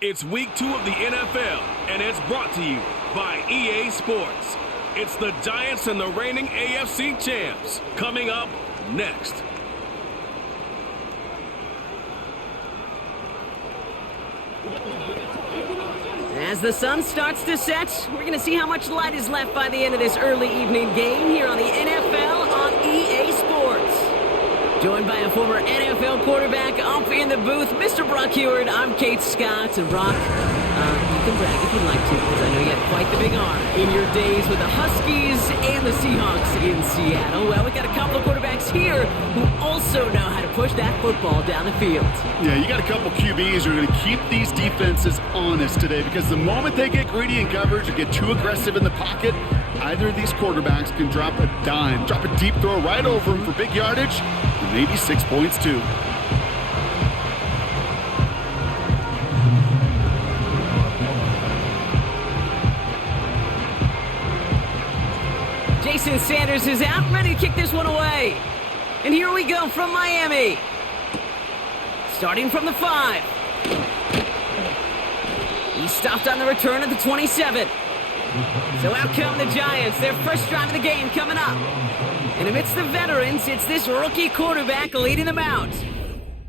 It's week 2 of the NFL, and it's brought to you by EA Sports. It's the Giants and the reigning AFC champs coming up next. As the sun starts to set, we're going to see how much light is left by the end of this early evening game here on the NFL on EA Sports. Joined by a former NFL quarterback up in the booth, Mr. Brock Heward. I'm Kate Scott. And Brock, you can brag if you'd like to, because I know you had quite the big arm in your days with the Huskies and the Seahawks in Seattle. Well, we got a couple of quarterbacks here who also know how to push that football down the field. Yeah, you got a couple QBs who are going to keep these defenses honest today, because the moment they get greedy in coverage or get too aggressive in the pocket, either of these quarterbacks can drop a dime, drop a deep throw right over them for big yardage, and maybe 6 points too. Jason Sanders is out, ready to kick this one away. And here we go from Miami. Starting from the 5. He stopped on the return at the 27. So out come the Giants, their first drive of the game coming up. And amidst the veterans, it's this rookie quarterback leading them out.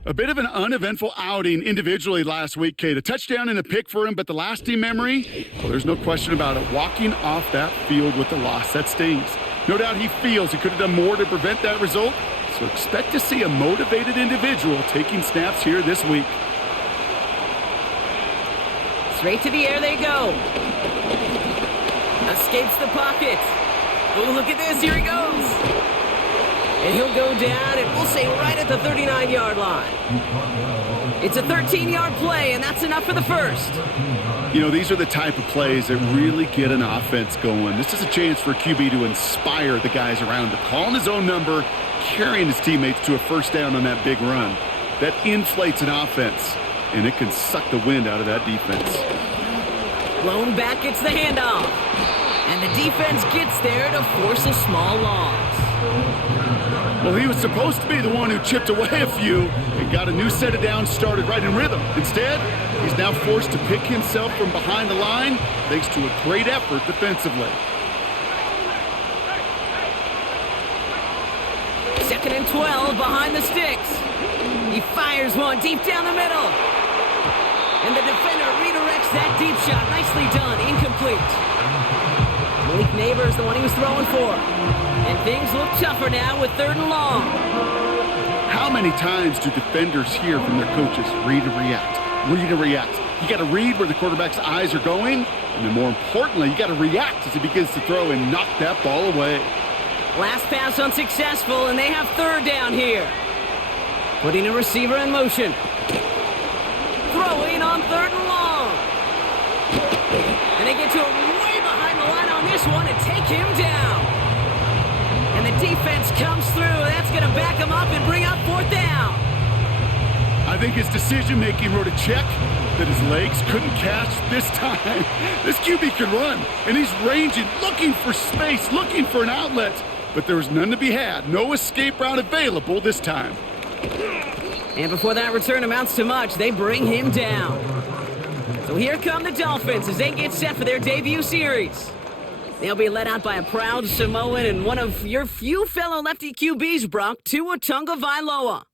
A bit of an uneventful outing individually last week, Kate. A touchdown and a pick for him, but the lasting memory, well, there's no question about it. Walking off that field with the loss, that stings. No doubt he feels he could have done more to prevent that result, so expect to see a motivated individual taking snaps here this week. Straight to the air they go. Escapes the pocket. Oh, look at this. Here he goes. And he'll go down, and we'll say right at the 39-yard line. It's a 13-yard play, and that's enough for the first. You know, these are the type of plays that really get an offense going. This is a chance for a QB to inspire the guys around him, calling his own number, carrying his teammates to a first down on that big run. That inflates an offense, and it can suck the wind out of that defense. Blown back, it's the handoff. And the defense gets there to force a small loss. Well, he was supposed to be the one who chipped away a few and got a new set of downs started right in rhythm. Instead, he's now forced to pick himself from behind the line thanks to a great effort defensively. 2nd and 12 behind the sticks. He fires one deep down the middle. And the defender redirects that deep shot. Nicely done. Incomplete. Malik Neighbors, the one he was throwing for. And things look tougher now with 3rd and long. How many times do defenders hear from their coaches, read and react, read and react? You got to read where the quarterback's eyes are going, and then more importantly, you got to react as he begins to throw and knock that ball away. Last pass unsuccessful, and they have 3rd down here. Putting a receiver in motion. Throwing on 3rd and long. And they get to him way behind the line on this one and take him down. And the defense comes through. That's going to back him up and bring up 4th down. I think his decision-making wrote a check that his legs couldn't catch this time. This QB can run, and he's ranging, looking for space, looking for an outlet. But there was none to be had. No escape route available this time. And before that return amounts to much, they bring him down. So here come the Dolphins as they get set for their debut series. They'll be led out by a proud Samoan and one of your few fellow lefty QBs, Brock, Tua Tagovailoa.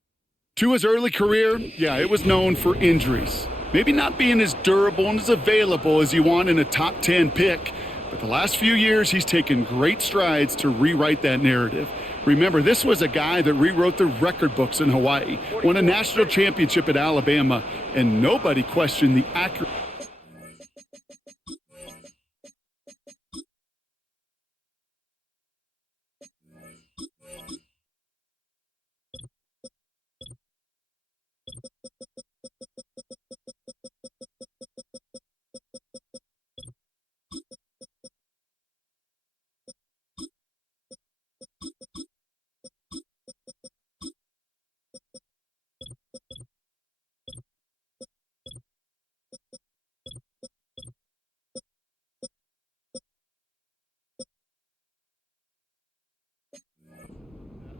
Tua's early career, yeah, it was known for injuries. Maybe not being as durable and as available as you want in a top 10 pick. But the last few years, he's taken great strides to rewrite that narrative. Remember, this was a guy that rewrote the record books in Hawaii, won a national championship at Alabama, and nobody questioned the accuracy.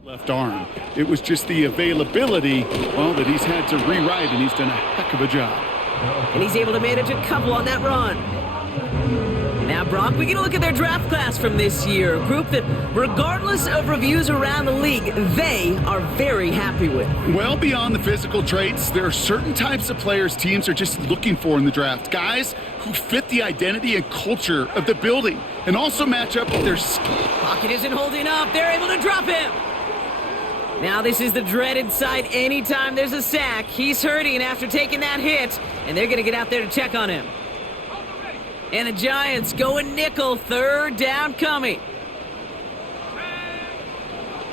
Left arm. It was just the availability, well, that he's had to rewrite, and he's done a heck of a job. And he's able to manage a couple on that run. Now, Brock, we get a look at their draft class from this year. A group that, regardless of reviews around the league, they are very happy with. Well, beyond the physical traits, there are certain types of players teams are just looking for in the draft. Guys who fit the identity and culture of the building and also match up with their skill. Pocket isn't holding up. They're able to drop him. Now this is the dreaded sight anytime there's a sack. He's hurting after taking that hit, and they're going to get out there to check on him. And the Giants going nickel, third down coming.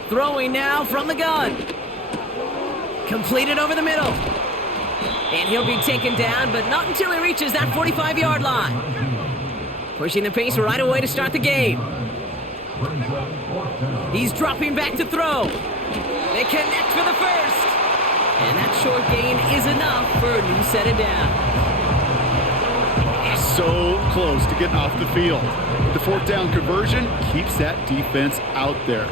Throwing now from the gun. Completed over the middle. And he'll be taken down, but not until he reaches that 45-yard line. Pushing the pace right away to start the game. He's dropping back to throw. They connect for the first. And that short gain is enough for a new set of down. So close to getting off the field. The fourth down conversion keeps that defense out there.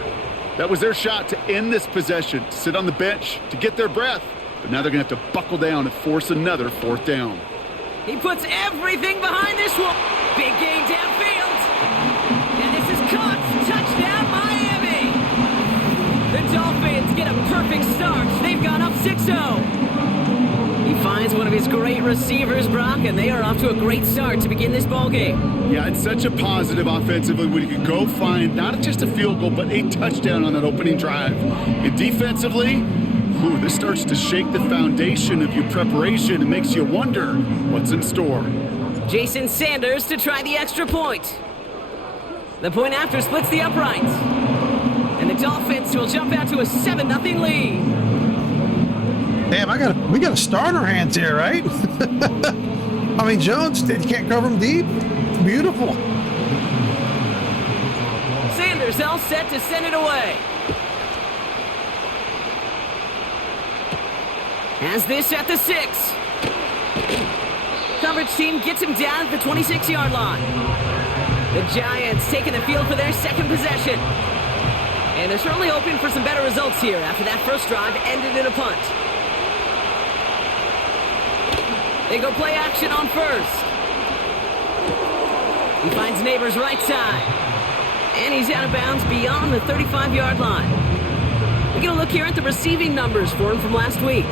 That was their shot to end this possession, sit on the bench to get their breath. But now they're going to have to buckle down and force another fourth down. He puts everything behind this one. Big gain downfield. And this is caught. Touchdown, Miami. The Dolphins get a perfect start. They've gone up 6-0. He finds one of his great receivers, Brock, and they are off to a great start to begin this ball game. Yeah, it's such a positive offensively when you can go find not just a field goal, but a touchdown on that opening drive. And defensively, this starts to shake the foundation of your preparation and makes you wonder what's in store. Jason Sanders to try the extra point. The point after splits the uprights. And the Dolphins will jump out to a 7-0 lead. Damn, we got a star in our hands here, right? I mean, Jones, you can't cover him deep. Beautiful. Sanders all set to send it away. Has this at the 6. Coverage team gets him down at the 26-yard line. The Giants taking the field for their second possession. And they're certainly hoping for some better results here after that first drive ended in a punt. They go play action on first. He finds Neighbors right side. And he's out of bounds beyond the 35-yard line. We're going to look here at the receiving numbers for him from last week.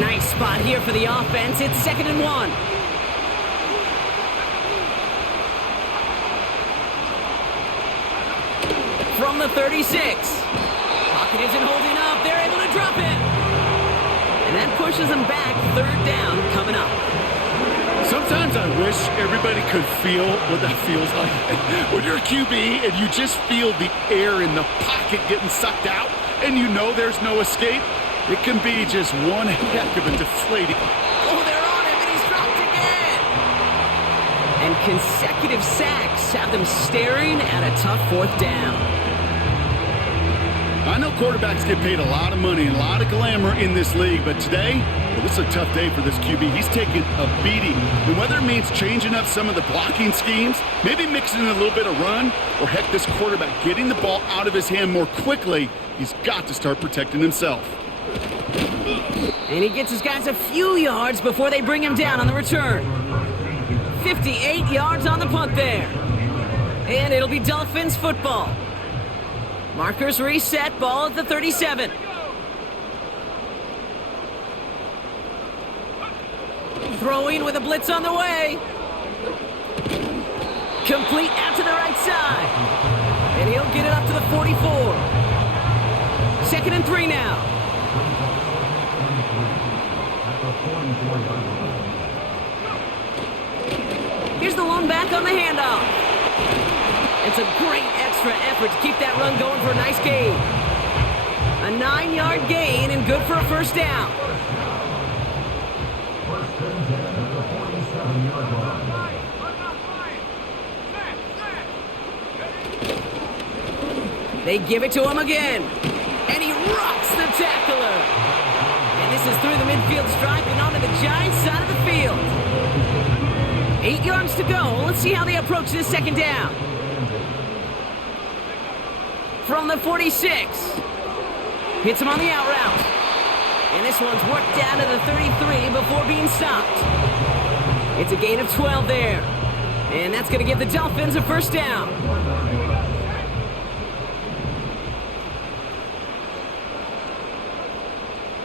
Nice spot here for the offense. It's 2nd and 1. From the 36. Pocket isn't holding up. They're able to drop it. And that pushes them back. 3rd down coming up. Sometimes I wish everybody could feel what that feels like. When you're a QB and you just feel the air in the pocket getting sucked out and you know there's no escape, it can be just one heck of a deflating. Oh, they're on him, and he's dropped again. And consecutive sacks have them staring at a tough 4th down. I know quarterbacks get paid a lot of money and a lot of glamour in this league, but today, this is a tough day for this QB. He's taking a beating. And whether it means changing up some of the blocking schemes, maybe mixing in a little bit of run, or heck, this quarterback getting the ball out of his hand more quickly, he's got to start protecting himself. And he gets his guys a few yards before they bring him down on the return. 58 yards on the punt there. And it'll be Dolphins football. Markers reset, ball at the 37. Throwing with a blitz on the way. Complete out to the right side. And he'll get it up to the 44. 2nd and 3 now. Here's the lone back on the handoff. It's a great extra effort to keep that run going for a nice gain. A 9-yard gain and good for a 1st down. They give it to him again. And he rocks the tackler. And this is through the midfield stripe and onto the Giants side of the field. 8 yards to go. Let's see how they approach this 2nd down. From the 46. Hits him on the out route. And this one's worked down to the 33 before being stopped. It's a gain of 12 there. And that's going to give the Dolphins a first down.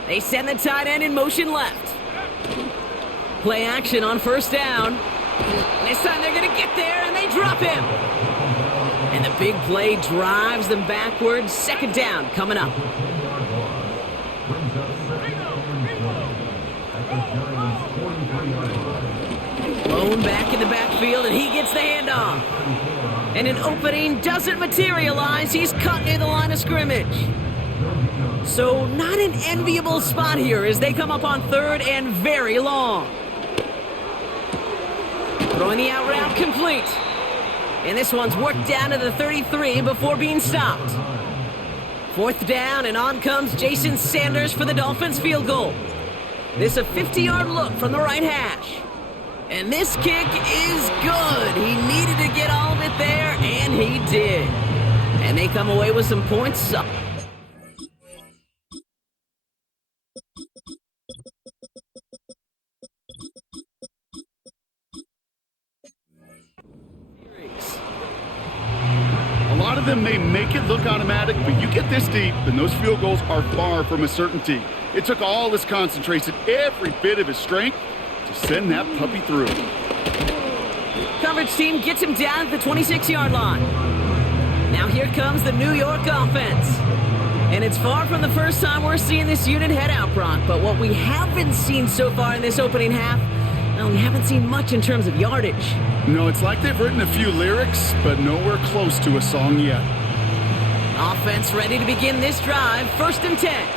They send the tight end in motion left. Play action on first down. This time they're going to get there, and they drop him. And the big play drives them backwards. Second down coming up. Blown back in the backfield, and he gets the handoff. And an opening doesn't materialize. He's cut near the line of scrimmage. So not an enviable spot here as they come up on third and very long. Throwing the out route complete. And this one's worked down to the 33 before being stopped. Fourth down, and on comes Jason Sanders for the Dolphins field goal. This a 50-yard look from the right hash. And this kick is good. He needed to get all of it there, and he did. And they come away with some points. A lot of them may make it look automatic, but you get this deep, and those field goals are far from a certainty. It took all his concentration, every bit of his strength, to send that puppy through. Coverage team gets him down at the 26-yard line. Now here comes the New York offense. And it's far from the first time we're seeing this unit head out, Brock, but what we haven't seen so far in this opening half, well, we haven't seen much in terms of yardage. No, it's like they've written a few lyrics, but nowhere close to a song yet. Offense ready to begin this drive. First and 10.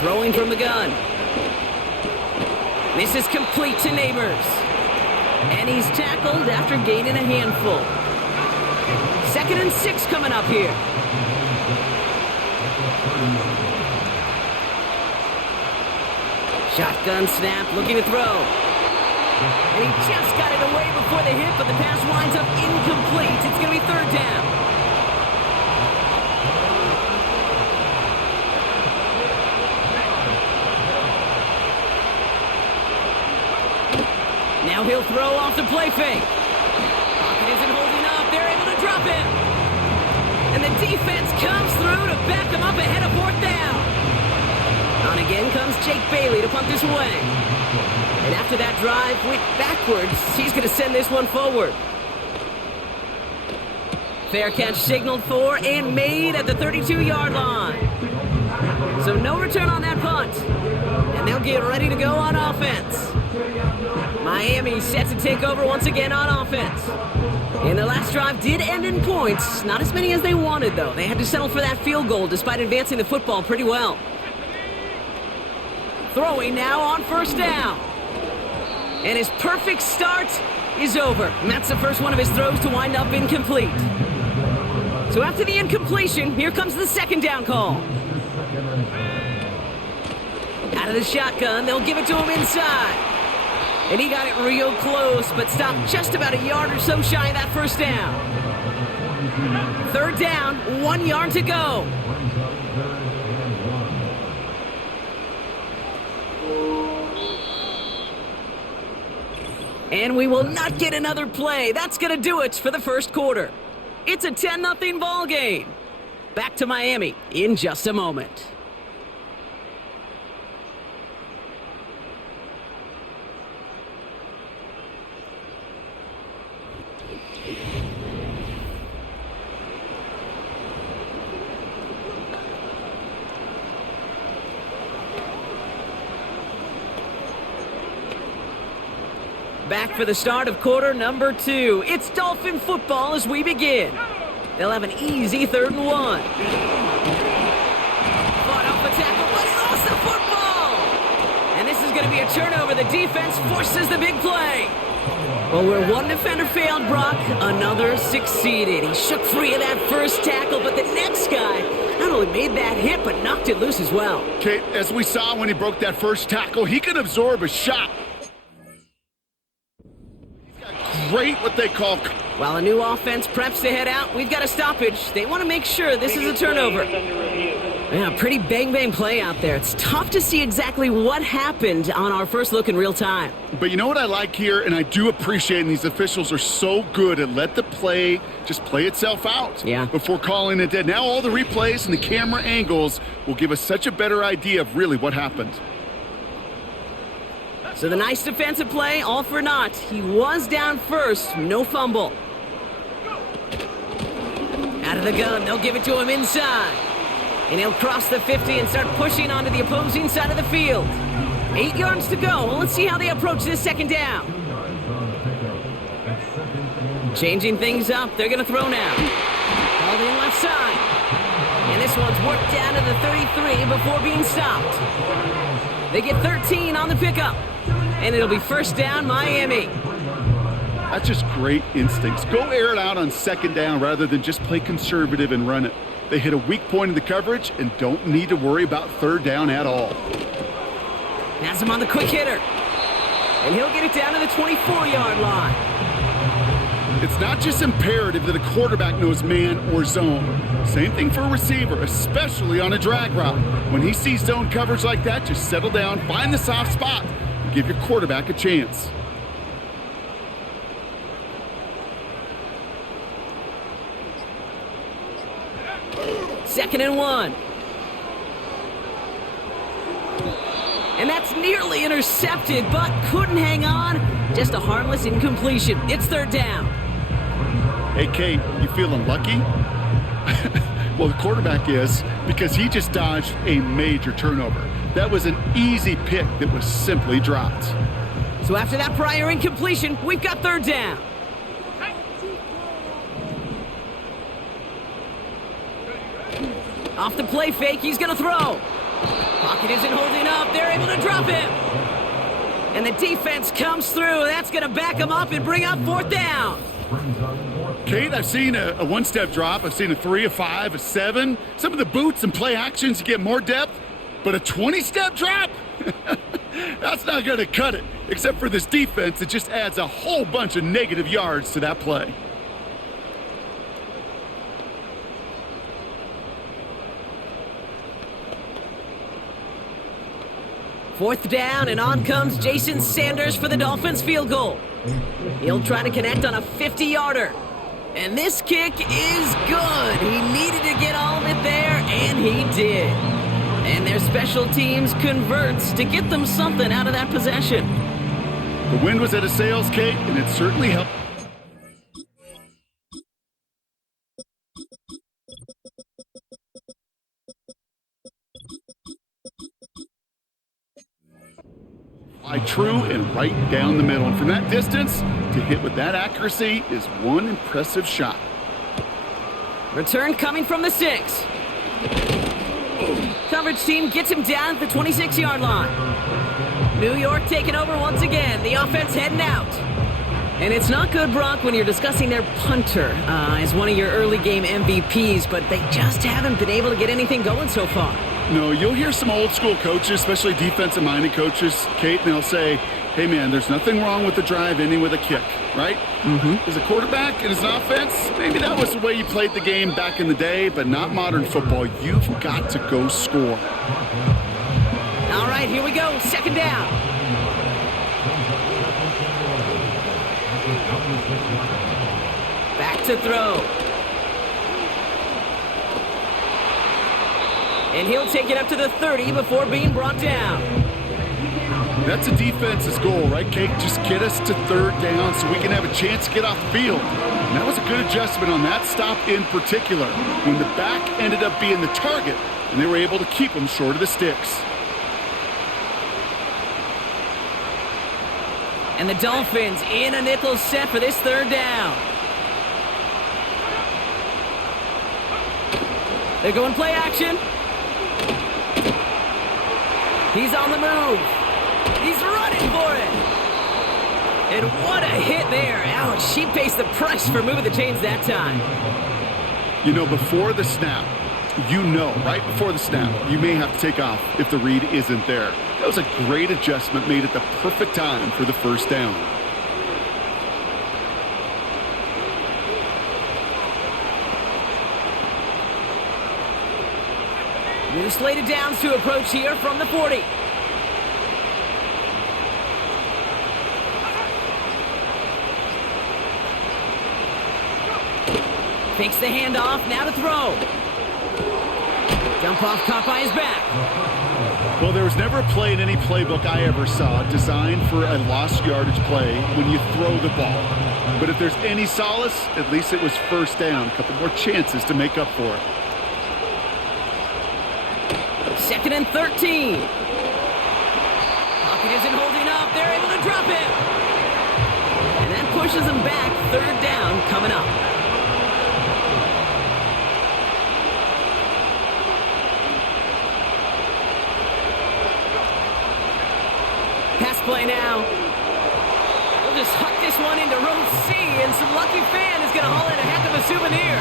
Throwing from the gun. This is complete to Neighbors. And he's tackled after gaining a handful. Second and 6 coming up here. Shotgun snap, looking to throw. And he just got it away before the hit, but the pass winds up incomplete. It's going to be third down. Now he'll throw off the play fake. Pocket isn't holding up. They're able to drop him. And the defense comes through to back him up ahead of fourth down. On again comes Jake Bailey to punt this away. And after that drive went backwards, he's going to send this one forward. Fair catch signaled for and made at the 32-yard line. So no return on that punt. And they'll get ready to go on offense. Miami set to take over once again on offense. And the last drive did end in points. Not as many as they wanted, though. They had to settle for that field goal despite advancing the football pretty well. Throwing now on first down. And his perfect start is over. And that's the first one of his throws to wind up incomplete. So after the incompletion, here comes the second down call. Out of the shotgun, they'll give it to him inside. And he got it real close, but stopped just about a yard or so shy of that first down. Third down, 1 yard to go. And we will not get another play. That's going to do it for the first quarter. It's a 10-0 ball game. Back to Miami in just a moment. Back for the start of quarter number 2. It's Dolphin football as we begin. They'll have an easy 3rd and 1. Fought off a tackle, but he lost the football! And this is going to be a turnover. The defense forces the big play. Well, where one defender failed, Brock, another succeeded. He shook free of that first tackle, but the next guy not only made that hit, but knocked it loose as well. Okay, as we saw when he broke that first tackle, he can absorb a shot. Great what they call. While a new offense preps to head out, we've got a stoppage. They want to make sure this is a turnover. Yeah, pretty bang-bang play out there. It's tough to see exactly what happened on our first look in real time. But you know what I like here, and I do appreciate, and these officials are so good at let the play just play itself out before calling it dead. Now all the replays and the camera angles will give us such a better idea of really what happened. So the nice defensive play, all for naught. He was down first, no fumble. Out of the gun, they'll give it to him inside. And he'll cross the 50 and start pushing onto the opposing side of the field. 8 yards to go. Well, let's see how they approach this second down. Changing things up. They're going to throw now. Called in left side. And this one's worked down to the 33 before being stopped. They get 13 on the pickup. And it'll be first down, Miami. That's just great instincts. Go air it out on second down rather than just play conservative and run it. They hit a weak point in the coverage and don't need to worry about third down at all. Has him on the quick hitter. And he'll get it down to the 24-yard line. It's not just imperative that a quarterback knows man or zone. Same thing for a receiver, especially on a drag route. When he sees zone coverage like that, just settle down, find the soft spot, and give your quarterback a chance. Second and 1. And that's nearly intercepted, but couldn't hang on. Just a harmless incompletion. It's third down. Hey, Kate, you feeling lucky? Well, the quarterback is, because he just dodged a major turnover. That was an easy pick that was simply dropped. So after that prior incompletion, we've got third down. Off the play fake, he's going to throw. Pocket isn't holding up. They're able to drop him. And the defense comes through. That's going to back him up and bring up fourth down. Kate, I've seen a one-step drop. I've seen a 3, a 5, a 7. Some of the boots and play actions, you get more depth. But a 20-step drop? That's not going to cut it. Except for this defense, it just adds a whole bunch of negative yards to that play. Fourth down, and on comes Jason Sanders for the Dolphins field goal. He'll try to connect on a 50-yarder. And this kick is good. He needed to get all of it there, and he did. And their special teams converts to get them something out of that possession. The wind was at his sails, Kate, and it certainly helped. True and right down the middle. And from that distance, to hit with that accuracy is one impressive shot. Return coming from the 6. Coverage team gets him down at the 26-yard line. New York taking over once again. The offense heading out. And it's not good, Brock, when you're discussing their punter as one of your early game MVPs, but they just haven't been able to get anything going so far. No, you'll hear some old school coaches, especially defensive-minded coaches, Kate, and they'll say, hey, man, there's nothing wrong with the drive ending with a kick, right? As a quarterback and as an offense, maybe that was the way you played the game back in the day, but not modern football. You've got to go score. All right, here we go. Second down. Back to throw. And he'll take it up to the 30 before being brought down. That's a defense's goal, right, Kate? Just get us to third down so we can have a chance to get off the field. And that was a good adjustment on that stop in particular, when the back ended up being the target, and they were able to keep him short of the sticks. And the Dolphins in a nickel set for this third down. They're going play action. He's on the move. He's running for it. And what a hit there. Ouch, she pays the price for moving the chains that time. You know, before the snap, right before the snap, you may have to take off if the read isn't there. That was a great adjustment made at the perfect time for the first down. New slated downs to approach here from the 40. Fakes the handoff, now to throw. Dump off caught by his back. Well, there was never a play in any playbook I ever saw designed for a lost yardage play when you throw the ball. But if there's any solace, at least it was first down. A couple more chances to make up for it. 2nd and 13. Pocket isn't holding up. They're able to drop it. And that pushes them back. 3rd down coming up. Pass play now. We'll just huck this one into row C, and some lucky fan is going to haul in a heck of a souvenir.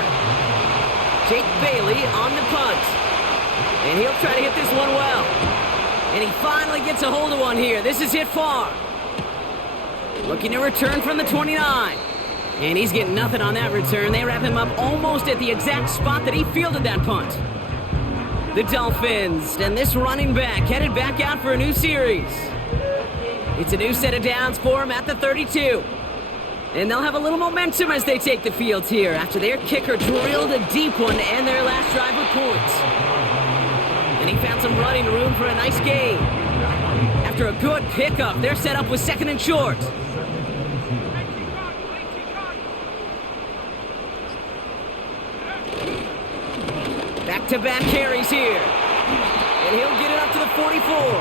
Jake Bailey on the punt. And he'll try to hit this one well. And he finally gets a hold of one here. This is hit far. Looking to return from the 29. And he's getting nothing on that return. They wrap him up almost at the exact spot that he fielded that punt. The Dolphins and this running back headed back out for a new series. It's a new set of downs for him at the 32. And they'll have a little momentum as they take the field here after their kicker drilled a deep one to end their last drive with points. And he found some running room for a nice gain. After a good pickup, they're set up with 2nd and short. Back-to-back carries here. And he'll get it up to the 44.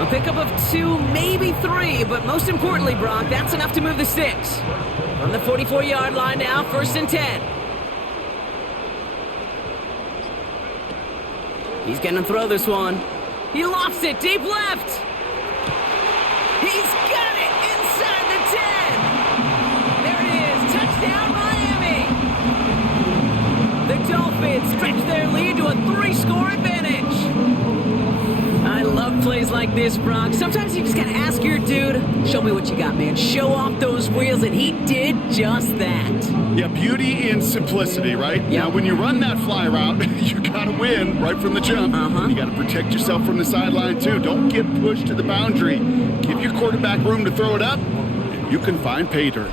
A pickup of 2, maybe 3, but most importantly, Brock, that's enough to move the sticks. From the 44-yard line now, 1st and 10. He's going to throw this one. He lofts it deep left. He's got it inside the 10. There it is. Touchdown, Miami. The Dolphins stretch their lead to a 3-score advantage. I love plays like this, Brock. Sometimes you just got to ask your dude, show me what you got, man. Show off those wheels, and he did just that. Yeah, beauty in simplicity, right? Yep. Now, when you run that fly route, you got to win right from the jump. You got to protect yourself from the sideline, too. Don't get pushed to the boundary. Give your quarterback room to throw it up, and you can find pay dirt.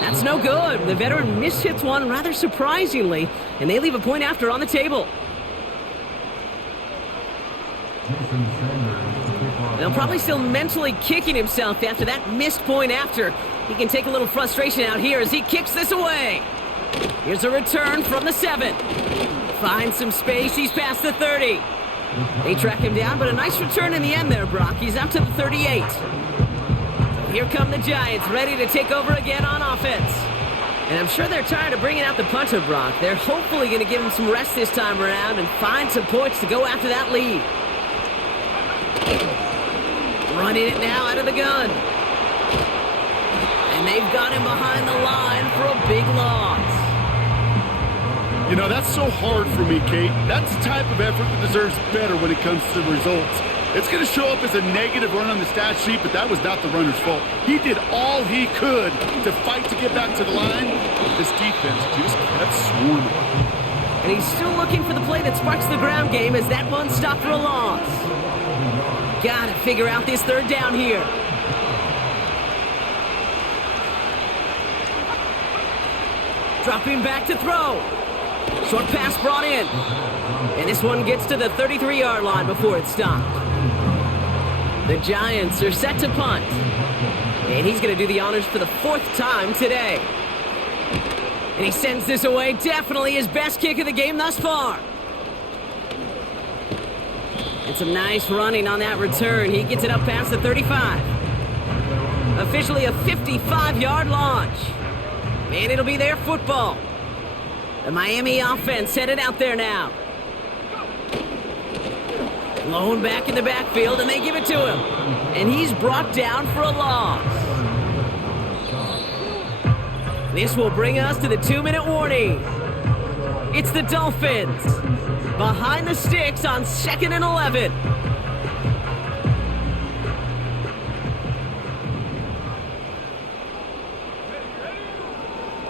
That's no good. The veteran mishits one rather surprisingly, and they leave a point after on the table. They'll probably still mentally kicking himself after that missed point after. He can take a little frustration out here as he kicks this away. Here's a return from the 7. Finds some space. He's past the 30. They track him down, but a nice return in the end there, Brock. He's up to the 38. Here come the Giants, ready to take over again on offense. And I'm sure they're tired of bringing out the punter, Brock. They're hopefully going to give him some rest this time around and find some points to go after that lead. Running it now out of the gun. And they've got him behind the line for a big loss. You know, that's so hard for me, Kate. That's the type of effort that deserves better when it comes to the results. It's going to show up as a negative run on the stat sheet, but that was not the runner's fault. He did all he could to fight to get back to the line. This defense just kept swarming. And he's still looking for the play that sparks the ground game as that one stopped for a loss. Got to figure out this 3rd down here. Dropping back to throw. Short pass brought in. And this one gets to the 33-yard line before it's stopped. The Giants are set to punt. And he's going to do the honors for the 4th time today. And he sends this away. Definitely his best kick of the game thus far. And some nice running on that return. He gets it up past the 35. Officially a 55-yard launch. And it'll be their football. The Miami offense headed out there now. Blown back in the backfield, and they give it to him. And he's brought down for a loss. This will bring us to the 2-minute warning. It's the Dolphins behind the sticks on 2nd and 11.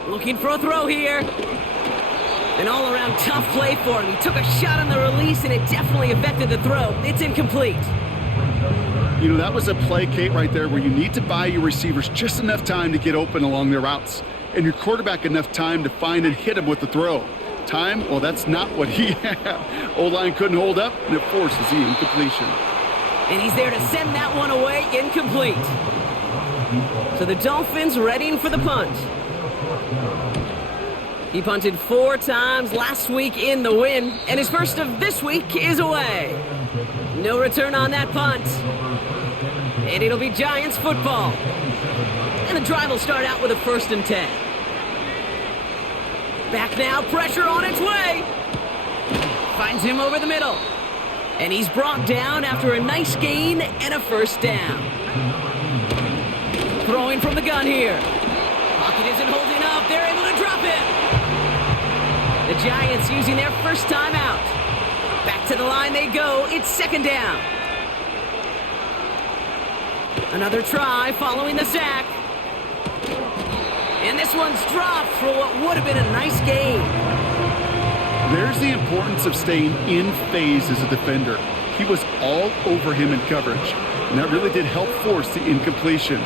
Looking for a throw here. An all-around tough play for him. He took a shot on the release, and it definitely affected the throw. It's incomplete. You know, that was a play, Kate, right there where you need to buy your receivers just enough time to get open along their routes, and your quarterback enough time to find and hit him with the throw. Time, well, that's not what he had. O-line couldn't hold up, and it forces the incompletion. And he's there to send that one away, incomplete. So the Dolphins readying for the punt. He punted 4 times last week in the win, and his first of this week is away. No return on that punt. And it'll be Giants football. And the drive will start out with a 1st and 10. Back now, pressure on its way. Finds him over the middle. And he's brought down after a nice gain and a 1st down. Throwing from the gun here. Pocket isn't holding up. They're able to drop it. The Giants using their first timeout. Back to the line they go. It's 2nd down. Another try following the sack. And this one's dropped for what would have been a nice gain. There's the importance of staying in phase as a defender. He was all over him in coverage, and that really did help force the incompletion.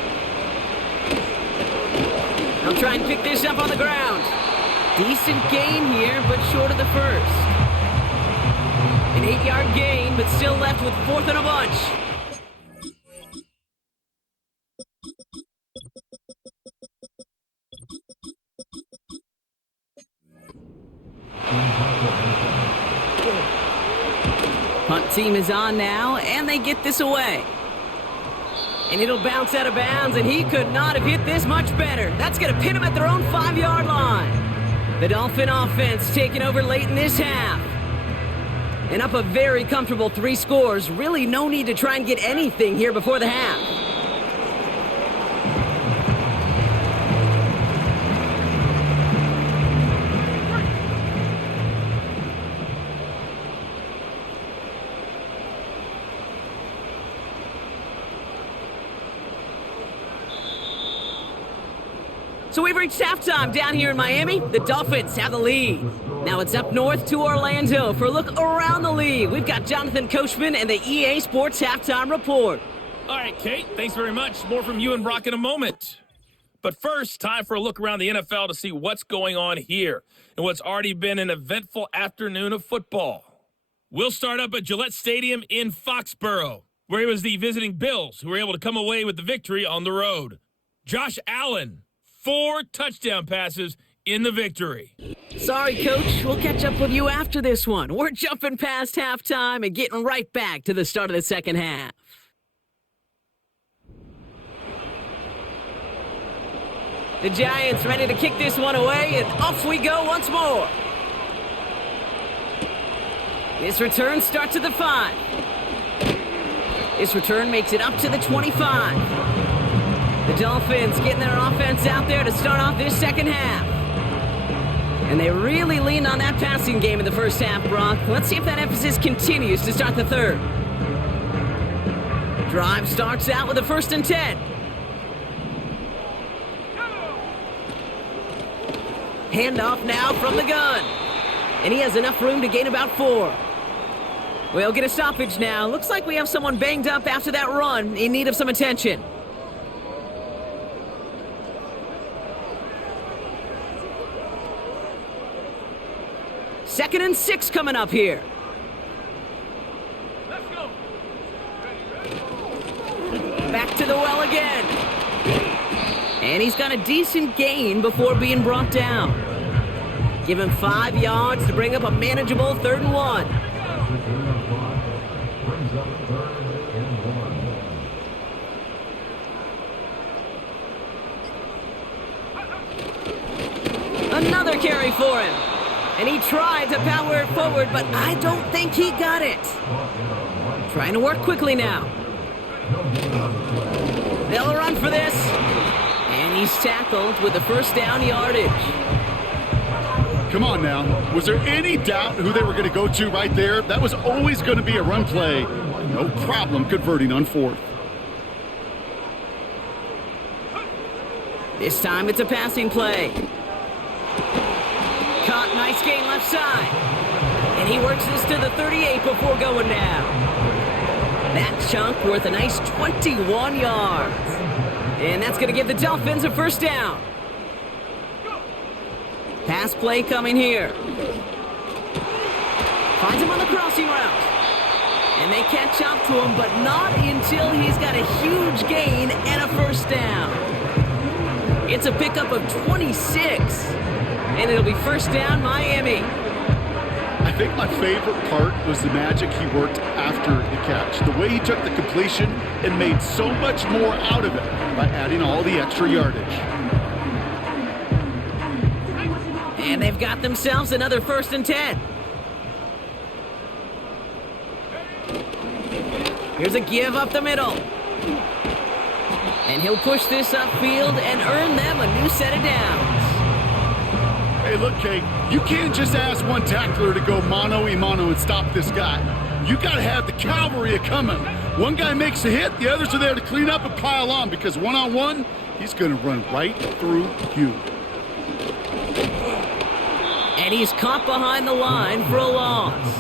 They'll try and pick this up on the ground. Decent gain here, but short of the first. An 8-yard gain, but still left with 4th and a bunch. Punt team is on now, and they get this away. And it'll bounce out of bounds, and he could not have hit this much better. That's going to pin him at their own 5-yard line. The Dolphin offense taking over late in this half. And up a very comfortable 3 scores. Really no need to try and get anything here before the half. So we've reached halftime down here in Miami. The Dolphins have the lead. Now it's up north to Orlando for a look around the league. We've got Jonathan Coachman and the EA Sports Halftime Report. All right, Kate, thanks very much. More from you and Brock in a moment. But first, time for a look around the NFL to see what's going on here and what's already been an eventful afternoon of football. We'll start up at Gillette Stadium in Foxborough, where it was the visiting Bills who were able to come away with the victory on the road. Josh Allen, 4 touchdown passes in the victory. Sorry, Coach. We'll catch up with you after this one. We're jumping past halftime and getting right back to the start of the second half. The Giants ready to kick this one away, and off we go once more. This return starts at the 5. This return makes it up to the 25. The Dolphins getting their offense out there to start off this second half. And they really leaned on that passing game in the first half, Brock. Let's see if that emphasis continues to start the third. Drive starts out with a 1st and 10. Handoff now from the gun. And he has enough room to gain about 4. We'll get a stoppage now. Looks like we have someone banged up after that run in need of some attention. Second and 6 coming up here. Let's go. Back to the well again. And he's got a decent gain before being brought down. Give him 5 yards to bring up a manageable 3rd and 1. Another carry for him. And he tried to power it forward, but I don't think he got it. Trying to work quickly now. They'll run for this. And he's tackled with the 1st down yardage. Come on now. Was there any doubt who they were going to go to right there? That was always going to be a run play. No problem converting on 4th. This time it's a passing play. yards gain left side. And he works this to the 38 before going down. That chunk worth a nice 21 yards. And that's going to give the Dolphins a first down. Pass play coming here. Finds him on the crossing route. And they catch up to him, but not until he's got a huge gain and a first down. It's a pickup of 26. And it'll be first down, Miami. I think my favorite part was the magic he worked after the catch. The way he took the completion and made so much more out of it by adding all the extra yardage. And they've got themselves another 1st and 10. Here's a give up the middle. And he'll push this upfield and earn them a new set of downs. Hey, look, Kate, you can't just ask one tackler to go mano-a-mano and stop this guy. You got to have the cavalry coming. One guy makes a hit, the others are there to clean up and pile on, because one-on-one, he's going to run right through you. And he's caught behind the line for a loss.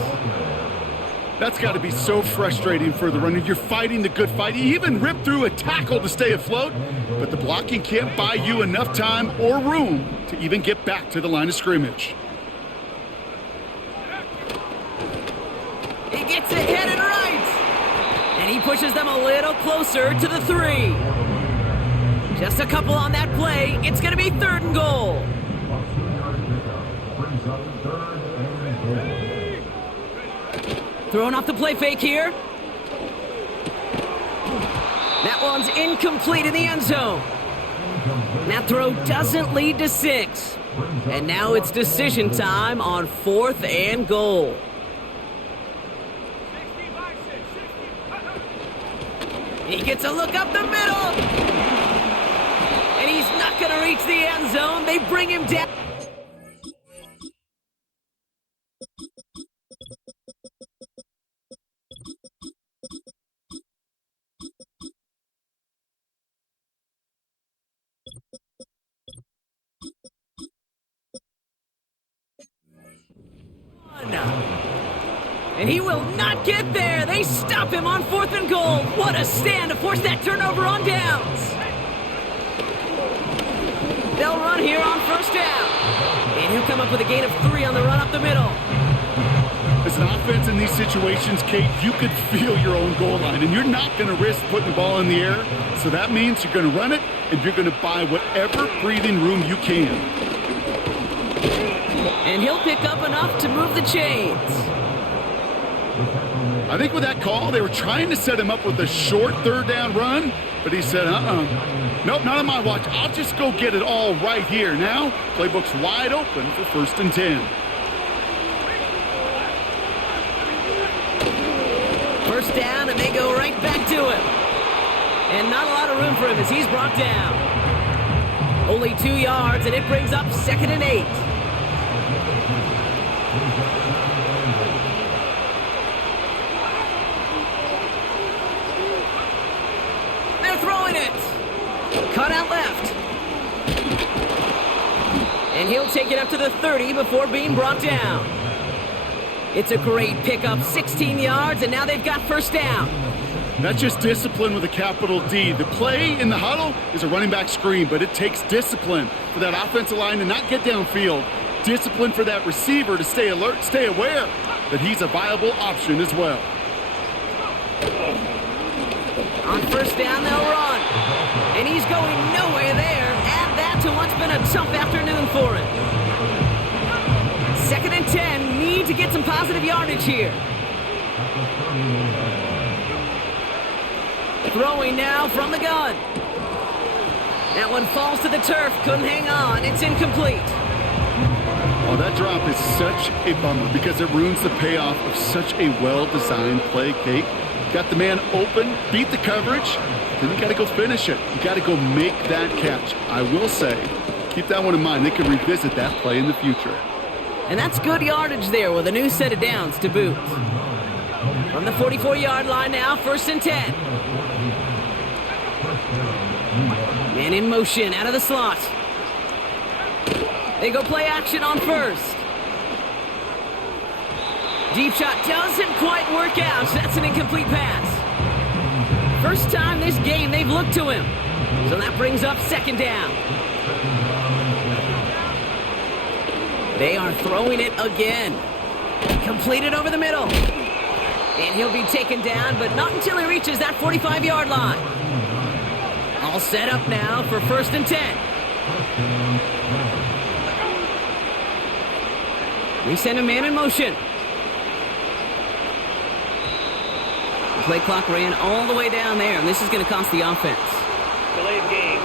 That's got to be so frustrating for the runner. You're fighting the good fight. You even ripped through a tackle to stay afloat, but the blocking can't buy you enough time or room to even get back to the line of scrimmage. He gets it headed right. And he pushes them a little closer to the 3. Just a couple on that play. It's going to be 3rd and goal. Throwing off the play fake here. That one's incomplete in the end zone. That throw doesn't lead to 6. And now it's decision time on 4th and goal. He gets a look up the middle. And he's not going to reach the end zone. They bring him down. And he will not get there. They stop him on 4th and goal. What a stand to force that turnover on downs. They'll run here on 1st down. And he'll come up with a gain of 3 on the run up the middle. As an offense in these situations, Kate, you could feel your own goal line, and you're not going to risk putting the ball in the air. So that means you're going to run it, and you're going to buy whatever breathing room you can. And he'll pick up enough to move the chains. I think with that call, they were trying to set him up with a short 3rd down run, but he said, nope, not on my watch. I'll just go get it all right here. Now, playbook's wide open for 1st and 10. 1st down, and they go right back to him. And not a lot of room for him as he's brought down. Only 2 yards, and it brings up 2nd and 8. Throwing it. Cut out left. And he'll take it up to the 30 before being brought down. It's a great pickup, 16 yards, and now they've got 1st down. That's just discipline with a capital D. The play in the huddle is a running back screen, but it takes discipline for that offensive line to not get downfield. Discipline for that receiver to stay alert, stay aware that he's a viable option as well. On 1st down, they'll run. And he's going nowhere there. Add that to what's been a tough afternoon for him. 2nd and 10, need to get some positive yardage here. Throwing now from the gun. That one falls to the turf, couldn't hang on. It's incomplete. Oh, that drop is such a bummer because it ruins the payoff of such a well-designed play, Kate. Got the man open, beat the coverage, then you got to go finish it. You got to go make that catch. I will say, keep that one in mind. They can revisit that play in the future. And that's good yardage there with a new set of downs to boot. From the 44-yard line now, 1st and 10. Man in motion out of the slot. They go play action on 1st. Deep shot doesn't quite work out. That's an incomplete pass. First time this game they've looked to him. So that brings up second down. They are throwing it again. Completed over the middle. And he'll be taken down, but not until he reaches that 45-yard line. All set up now for 1st and 10. We send a man in motion. The play clock ran all the way down there, and this is going to cost the offense. Delay of game.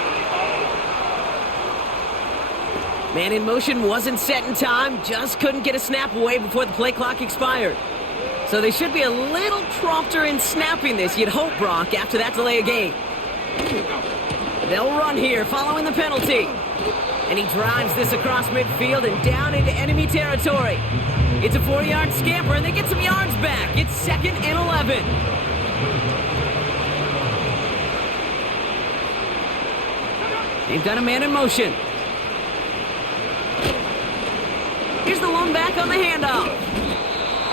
Man in motion wasn't set in time, just couldn't get a snap away before the play clock expired. So they should be a little prompter in snapping this, you'd hope, Brock, after that delay of game. They'll run here following the penalty. And he drives this across midfield and down into enemy territory. It's a 4-yard scamper, and they get some yards back. It's 2nd and 11. They've got a man in motion. Here's the lone back on the handoff.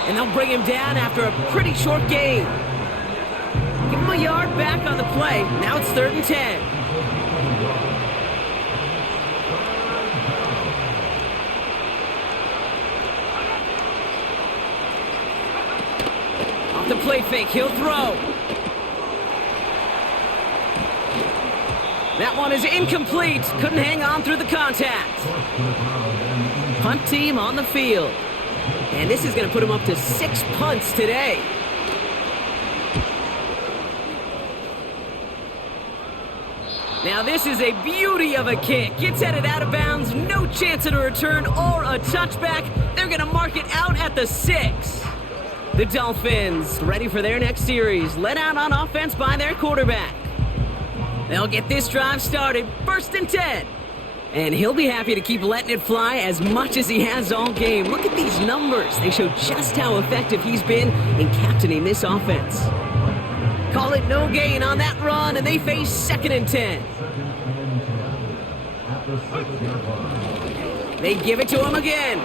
And they'll bring him down after a pretty short gain. Give him a yard back on the play. Now it's 3rd and 10. Off the play fake, he'll throw. That one is incomplete. Couldn't hang on through the contact. Punt team on the field. And this is going to put him up to 6 punts today. Now this is a beauty of a kick. Gets headed out of bounds. No chance at a return or a touchback. They're going to mark it out at the 6. The Dolphins ready for their next series. Led out on offense by their quarterback. They'll get this drive started. 1st and 10. And he'll be happy to keep letting it fly as much as he has all game. Look at these numbers. They show just how effective he's been in captaining this offense. Call it no gain on that run, and they face 2nd and 10. They give it to him again.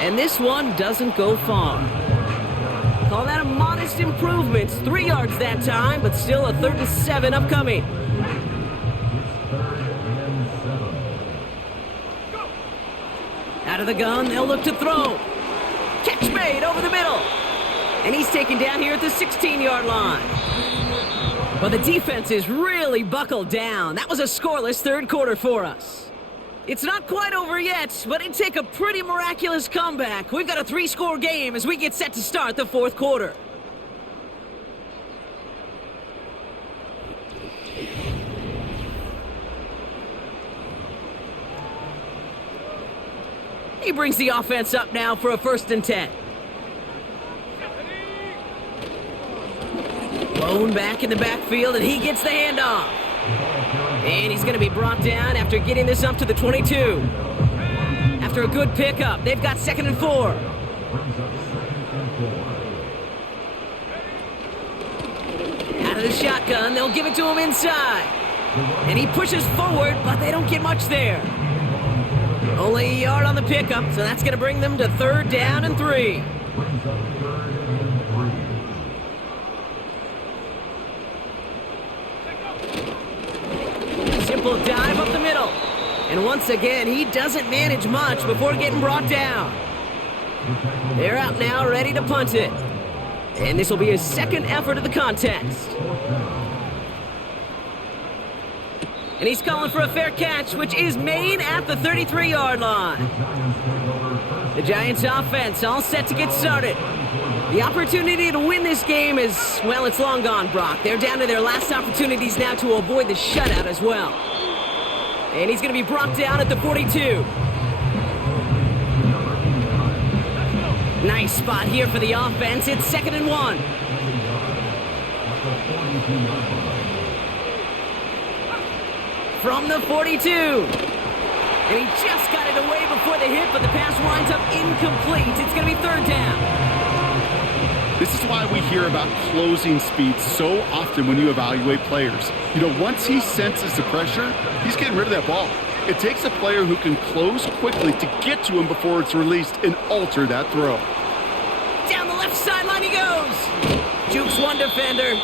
And this one doesn't go far. Call that a modest improvement. 3 yards that time, but still a 3rd and 7 upcoming. Out of the gun, they'll look to throw. Catch made over the middle. And he's taken down here at the 16-yard line. Well, the defense is really buckled down. That was a scoreless 3rd quarter for us. It's not quite over yet, but it'd take a pretty miraculous comeback. We've got a 3-score game as we get set to start the 4th quarter. He brings the offense up now for a 1st and 10. Lone back in the backfield, and he gets the handoff. And he's going to be brought down after getting this up to the 22. After a good pickup, they've got 2nd and 4. Out of the shotgun, they'll give it to him inside. And he pushes forward, but they don't get much there. Only a yard on the pickup, so that's going to bring them to 3rd down and 3. Simple dive up the middle. And once again, he doesn't manage much before getting brought down. They're out now, ready to punt it. And this will be his 2nd effort of the contest. And he's calling for a fair catch, which is made at the 33-yard line. The Giants offense all set to get started. The opportunity to win this game is, well, it's long gone, Brock. They're down to their last opportunities now to avoid the shutout as well. And he's going to be brought down at the 42. Nice spot here for the offense. It's 2nd and 1. From the 42. And he just got it away before the hit, but the pass winds up incomplete. It's going to be 3rd down. This is why we hear about closing speed so often when you evaluate players. You know, once he senses the pressure, he's getting rid of that ball. It takes a player who can close quickly to get to him before it's released and alter that throw. left sideline he goes. Jukes one defender,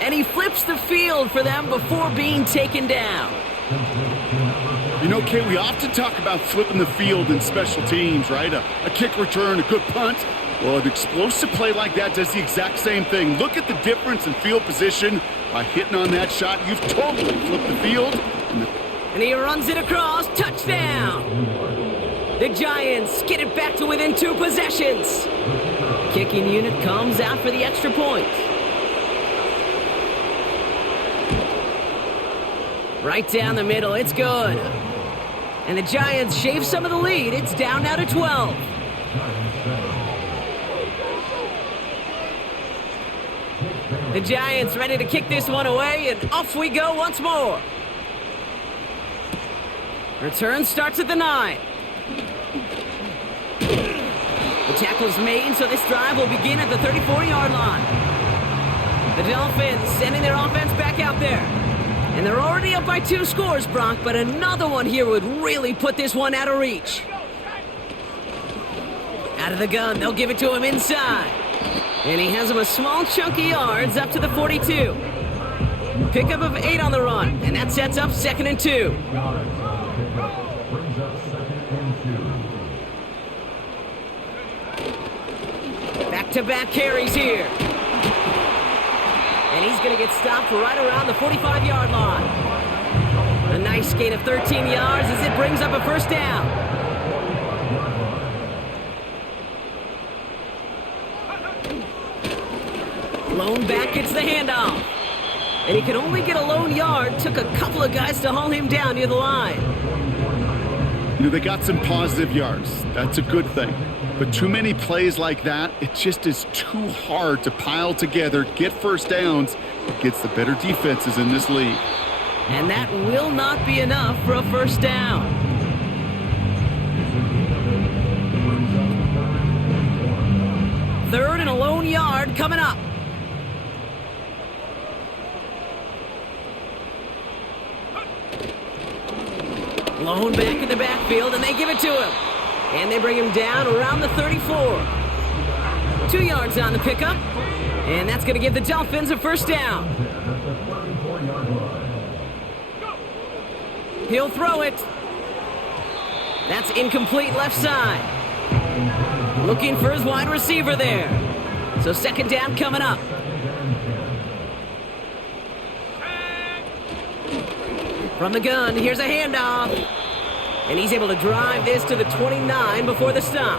and he flips the field for them before being taken down. You know, Kate, we often talk about flipping the field in special teams, right? A kick return, a good punt. Well, an explosive play like that does the exact same thing. Look at the difference in field position. By hitting on that shot, you've totally flipped the field. And he runs it across. Touchdown! The Giants get it back to within 2 possessions. Kicking unit comes out for the extra point. Right down the middle. It's good. And the Giants shave some of the lead. It's down now to 12. The Giants ready to kick this one away, and off we go once more. Return starts at the 9. The tackle's made, so this drive will begin at the 34-yard line. The Dolphins sending their offense back out there. And they're already up by 2 scores, Brock, but another one here would really put this one out of reach. Out of the gun, they'll give it to him inside. And he has him a small chunk of yards up to the 42. Pickup of 8 on the run, and that sets up 2nd and 2. Back-to-back carries here. And he's going to get stopped right around the 45-yard line. A nice gain of 13 yards as it brings up a first down. Lone back gets the handoff. And he could only get a lone yard. Took a couple of guys to haul him down near the line. You know, they got some positive yards. That's a good thing. But too many plays like that, it just is too hard to pile together, get first downs against the better defenses in this league. And that will not be enough for a first down. Third and a lone yard coming up. Lone back in the backfield, and they give it to him. And they bring him down around the 34. 2 yards on the pickup. And that's going to give the Dolphins a first down. He'll throw it. That's incomplete left side. Looking for his wide receiver there. So 2nd down coming up. From the gun, here's a handoff. And he's able to drive this to the 29 before the stop.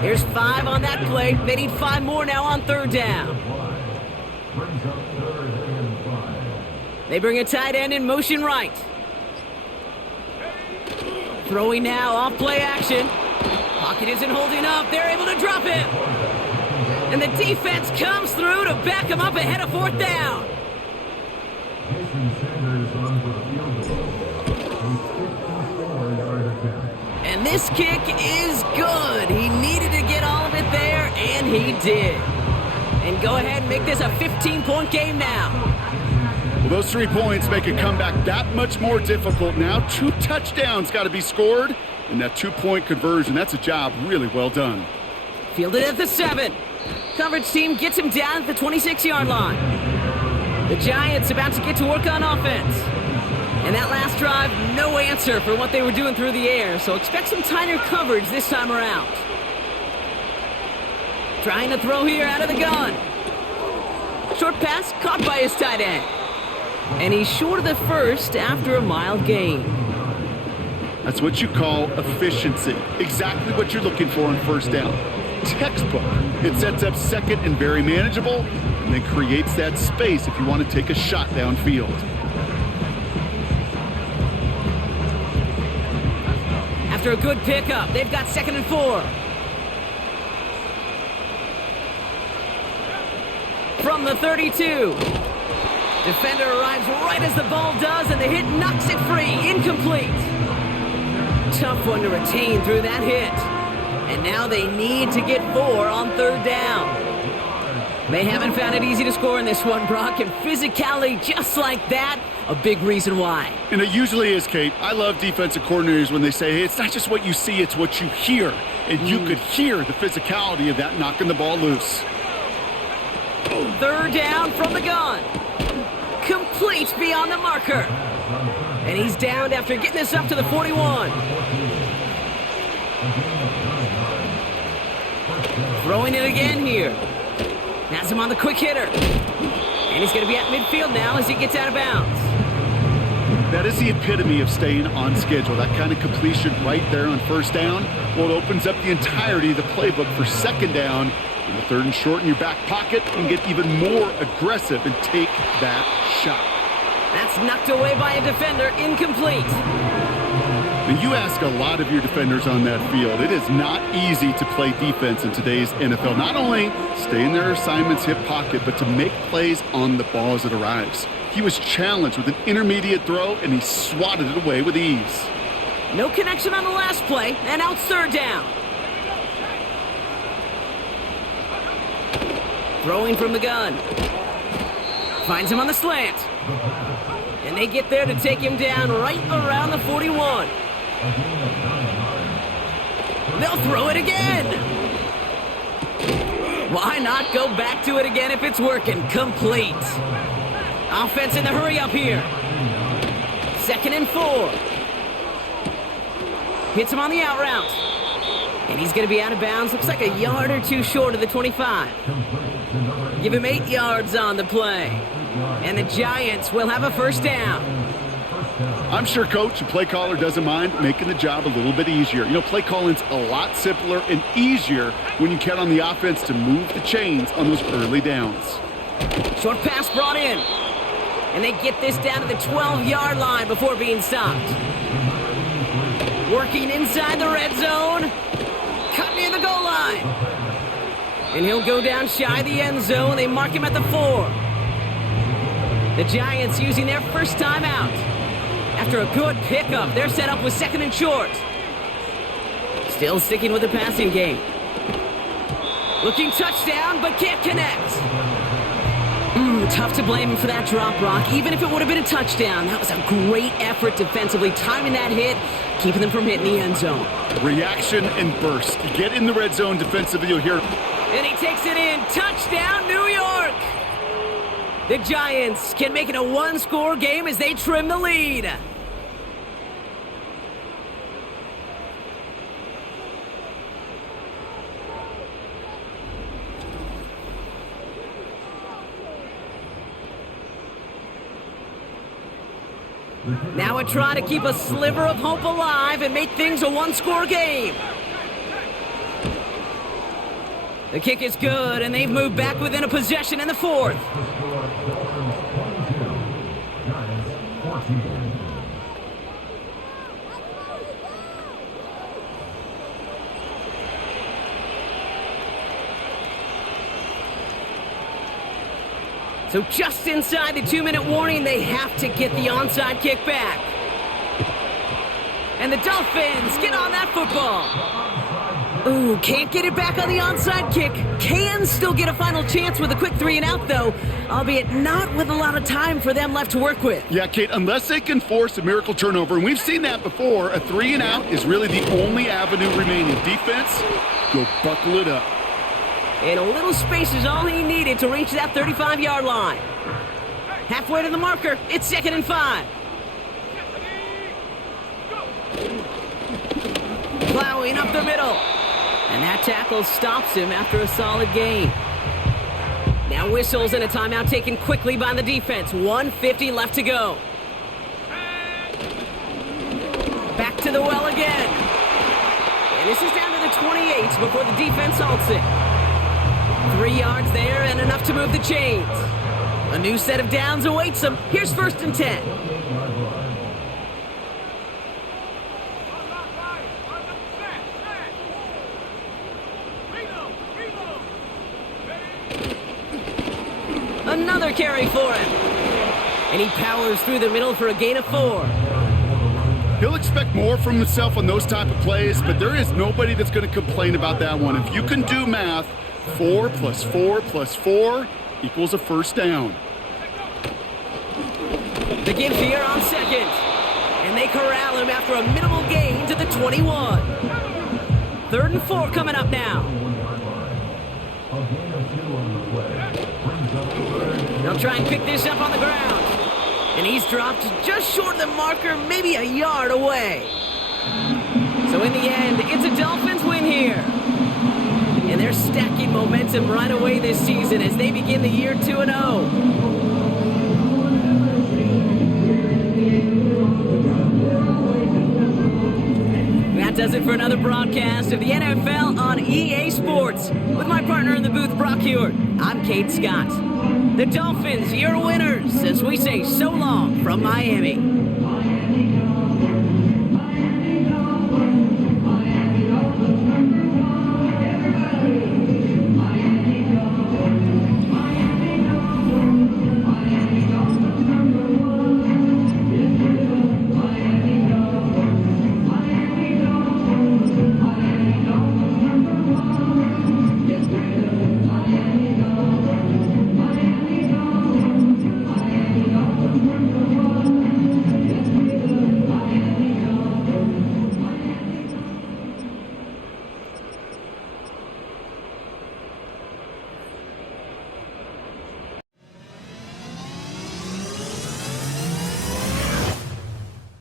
Here's 5 on that play. They need 5 more now on 3rd down. They bring a tight end in motion right. Throwing now off play action. Pocket isn't holding up. They're able to drop him. And the defense comes through to back him up ahead of 4th down. And this kick is good. He needed to get all of it there, and he did. And go ahead and make this a 15-point game now. Well, those 3 points make a comeback that much more difficult now. 2 touchdowns got to be scored, and that 2-point conversion, that's a job really well done. Fielded at the 7. Coverage team gets him down at the 26-yard line. The Giants about to get to work on offense. And that last drive, no answer for what they were doing through the air, so expect some tighter coverage this time around. Trying to throw here out of the gun. Short pass caught by his tight end. And he's short of the first after a mild gain. That's what you call efficiency. Exactly what you're looking for on first down. Textbook. It sets up 2nd and very manageable, and then creates that space if you want to take a shot downfield. After a good pickup, they've got 2nd and 4. From the 32. Defender arrives right as the ball does, and the hit knocks it free. Incomplete. Tough one to retain through that hit. And now they need to get 4 on 3rd down. They haven't found it easy to score in this one, Brock, and physicality just like that, a big reason why. And it usually is, Kate. I love defensive coordinators when they say, hey, it's not just what you see, it's what you hear. And you could hear the physicality of that knocking the ball loose. Third down from the gun. Complete beyond the marker. And he's downed after getting this up to the 41. Throwing it again here. Has him on the quick hitter. And he's going to be at midfield now as he gets out of bounds. That is the epitome of staying on schedule. That kind of completion right there on first down. Well, it opens up the entirety of the playbook for second down. In the third and short in your back pocket, and get even more aggressive and take that shot. That's knocked away by a defender, incomplete. And you ask a lot of your defenders on that field. It is not easy to play defense in today's NFL. Not only stay in their assignment's hip pocket, but to make plays on the ball as it arrives. He was challenged with an intermediate throw, and he swatted it away with ease. No connection on the last play, and out third down. Throwing from the gun. Finds him on the slant. And they get there to take him down right around the 41. They'll throw it again. Why not go back to it again if it's working? Complete. Offense in the hurry up here. 2nd and 4. Hits him on the out route. And he's going to be out of bounds. Looks like a yard or two short of the 25. Give him 8 yards on the play. And the Giants will have a first down. I'm sure coach and play caller doesn't mind making the job a little bit easier. You know, play calling's a lot simpler and easier when you count on the offense to move the chains on those early downs. Short pass brought in. And they get this down to the 12-yard line before being stopped. Working inside the red zone. Cut near the goal line. And he'll go down shy of the end zone. They mark him at the 4. The Giants using their first time out. After a good pickup, they're set up with 2nd and short. Still sticking with the passing game. Looking touchdown, but can't connect. Tough to blame him for that drop, Rock. Even if it would have been a touchdown, that was a great effort defensively, timing that hit, keeping them from hitting the end zone. Reaction and burst. You get in the red zone defensively, you'll hear. And he takes it in. Touchdown, New York! The Giants can make it a one-score game as they trim the lead. Now we're trying to keep a sliver of hope alive and make things a one-score game. The kick is good, and they've moved back within a possession in the 4th. So just inside the 2-minute warning, they have to get the onside kick back. And the Dolphins get on that football. Ooh, can't get it back on the onside kick. Can still get a final chance with a quick 3-and-out, though, albeit not with a lot of time for them left to work with. Yeah, Kate, unless they can force a miracle turnover, and we've seen that before, a 3-and-out is really the only avenue remaining. Defense, go buckle it up. And a little space is all he needed to reach that 35-yard line. Halfway to the marker, it's 2nd and 5. Plowing up the middle. And that tackle stops him after a solid gain. Now whistles and a timeout taken quickly by the defense. 1:50 left to go. Back to the well again. And this is down to the 28 before the defense halts it. 3 yards there and enough to move the chains. A new set of downs awaits them. Here's 1st and 10. Another carry for him. And he powers through the middle for a gain of 4. He'll expect more from himself on those type of plays, but there is nobody that's going to complain about that one. If you can do math, 4 + 4 + 4 equals a first down. The give here on second. And they corral him after a minimal gain to the 21. 3rd and 4 coming up now. They'll try and pick this up on the ground. And he's dropped just short of the marker, maybe a yard away. So in the end, it's a Dolphins win here. And they're stacking momentum right away this season as they begin the year 2-0. That does it for another broadcast of the NFL on EA Sports. With my partner in the booth, Brock Hewitt, I'm Kate Scott. The Dolphins, your winners, as we say so long from Miami.